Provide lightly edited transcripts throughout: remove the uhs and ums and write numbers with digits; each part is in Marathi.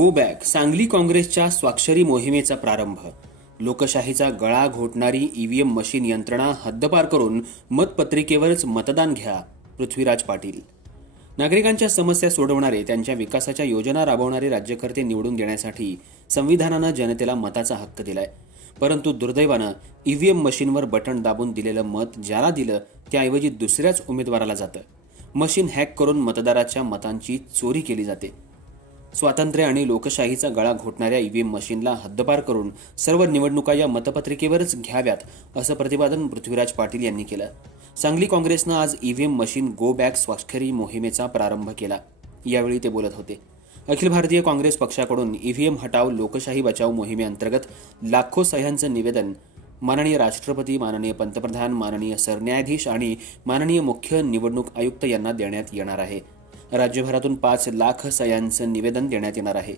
गो बॅक सांगली काँग्रेसच्या स्वाक्षरी मोहिमेचा प्रारंभ. लोकशाहीचा गळा घोटणारी ईव्हीएम मशीन यंत्रणा हद्दपार करून मतपत्रिकेवरच मतदान घ्या. पृथ्वीराज पाटील. नागरिकांच्या समस्या सोडवणारे, त्यांच्या विकासाच्या योजना राबवणारे राज्यकर्ते निवडून देण्यासाठी संविधानानं जनतेला मताचा हक्क दिलाय. परंतु दुर्दैवानं ईव्हीएम मशीनवर बटन दाबून दिलेलं मत ज्याला दिलं त्याऐवजी दुसऱ्याच उमेदवाराला जातं. मशीन हॅक करून मतदाराच्या मतांची चोरी केली जाते. स्वातंत्र्य आणि लोकशाहीचा गळा घोटणाऱ्या ईव्हीएम मशीनला हद्दपार करून सर्व निवडणुका या मतपत्रिकेवरच घ्याव्यात असं प्रतिपादन पृथ्वीराज पाटील यांनी केलं. सांगली काँग्रेसनं आज ईव्हीएम मशीन गो बॅक स्वाक्षरी मोहिमेचा प्रारंभ केला. यावेळी ते बोलत होते. अखिल भारतीय काँग्रेस पक्षाकडून ईव्हीएम हटाव लोकशाही बचाव मोहिमेअंतर्गत लाखो सह्यांचं निवेदन माननीय राष्ट्रपती, माननीय पंतप्रधान, माननीय सरन्यायाधीश आणि माननीय मुख्य निवडणूक आयुक्त यांना देण्यात येणार आहे. राज्यभरातून 5 लाख सह्यांचं निवेदन देण्यात येणार आहे.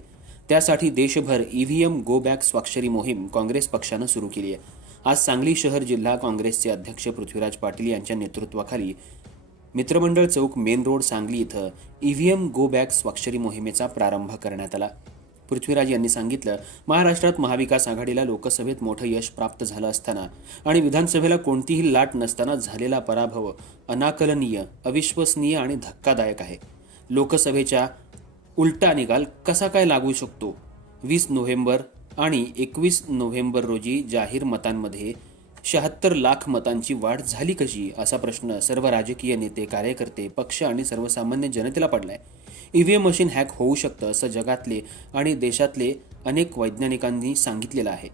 त्यासाठी देशभर ईव्हीएम गो बॅक स्वाक्षरी मोहीम काँग्रेस पक्षानं सुरू केली आहे. आज सांगली शहर जिल्हा काँग्रेसचे अध्यक्ष पृथ्वीराज पाटील यांच्या नेतृत्वाखाली मित्रमंडळ चौक मेन रोड सांगली इथं ईव्हीएम गो बॅक स्वाक्षरी मोहिमेचा प्रारंभ करण्यात आला. पृथ्वीराज यांनी सांगितलं, महाराष्ट्रात महाविकास आघाडीला लोकसभेत मोठं यश प्राप्त झालं असताना आणि विधानसभेला कोणतीही लाट नसताना झालेला पराभव अनाकलनीय, अविश्वसनीय आणि धक्कादायक आहे. लोकसभेच्या उलटा निकाल कसा काय लागू शकतो? 20 नोव्हेंबर आणि 21 नोव्हेंबर रोजी जाहीर मतांमध्ये 76 लाख मतांची वाढ झाली कशी, असा प्रश्न सर्व राजकीय नेते, कार्यकर्ते, पक्ष आणि सर्वसामान्य जनतेला पडलाय. ईव्हीएम मशीन हॅक होऊ शकतं असं जगातले आणि देशातले अनेक वैज्ञानिकांनी सांगितलेलं आहे.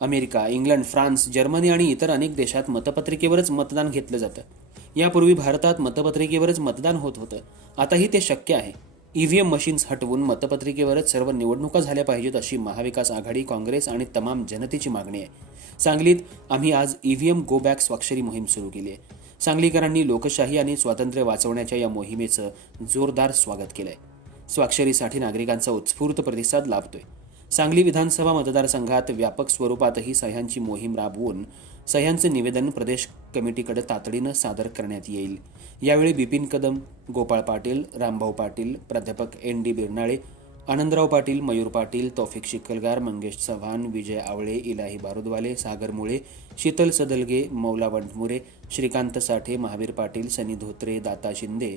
अमेरिका, इंग्लंड, फ्रान्स, जर्मनी आणि इतर अनेक देशात मतपत्रिकेवरच मतदान घेतलं जातं. यापूर्वी भारतात मतपत्रिकेवरच मतदान होत होतं. आताही ते शक्य आहे. ईव्हीएम मशीन्स हटवून मतपत्रिकेवरच सर्व निवडणुका झाल्या पाहिजेत अशी महाविकास आघाडी, काँग्रेस आणि तमाम जनतेची मागणी आहे. सांगलीत आम्ही आज ईव्हीएम गो बॅक स्वाक्षरी मोहीम सुरू केली आहे. सांगलीकरांनी लोकशाही आणि स्वातंत्र्य वाचवण्याच्या या मोहिमेचं जोरदार स्वागत केलंय. स्वाक्षरीसाठी नागरिकांचा उत्स्फूर्त प्रतिसाद लाभतोय. सांगली विधानसभा मतदारसंघात व्यापक स्वरूपातही सह्यांची मोहीम राबवून सह्यांचं निवेदन प्रदेश कमिटीकडे तातडीनं सादर करण्यात येईल. यावेळी बिपिन कदम, गोपाळ पाटील, रामभाऊ पाटील, प्राध्यापक ND बिरनाळे, आनंदराव पाटील, मयूर पाटील, तौफिक शिकलगार, मंगेश चव्हाण, विजय आवळे, इलाही बारुदवाले, सागर मुळे, शीतल सदलगे, मौला वंटमुरे, श्रीकांत साठे, महावीर पाटील, सनी धोत्रे, दाता शिंदे,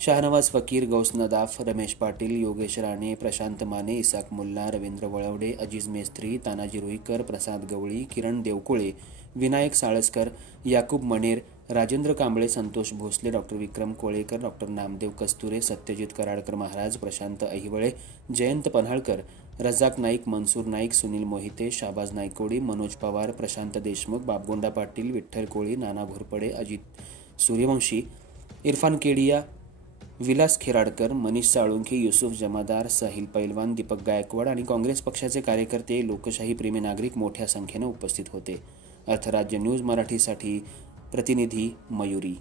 शाहनवाज फकीर, गौस नदाफ, रमेश पाटील, योगेश राणे, प्रशांत माने, इसाक मुल्ला, रवींद्र वळवडे, अजीज मेस्त्री, तानाजी रुईकर, प्रसाद गवळी, किरण देवकुळे, विनायक साळसकर, याकूब मणेर, राजेंद्र कांबळे, संतोष भोसले, डॉक्टर विक्रम कोळेकर, डॉक्टर नामदेव कस्तुरे, सत्यजित कराडकर महाराज, प्रशांत अहिवळे, जयंत पन्हाळकर, रजाक नाईक, मनसूर नाईक, सुनील मोहिते, शाबाज नायकोडी, मनोज पवार, प्रशांत देशमुख, बापगोंडा पाटील, विठ्ठल कोळी, नाना घोरपडे, अजित सूर्यवंशी, इरफान केडिया, विलास खेराडकर, मनीष साळुंखे, युसुफ जमादार, साहिल पैलवान, दीपक गायकवाड आणि काँग्रेस पक्षाचे कार्यकर्ते, लोकशाही प्रेमी नागरिक मोठ्या संख्येने उपस्थित होते. अर्थराज्य न्यूज मराठीसाठी प्रतिनिधी मयुरी.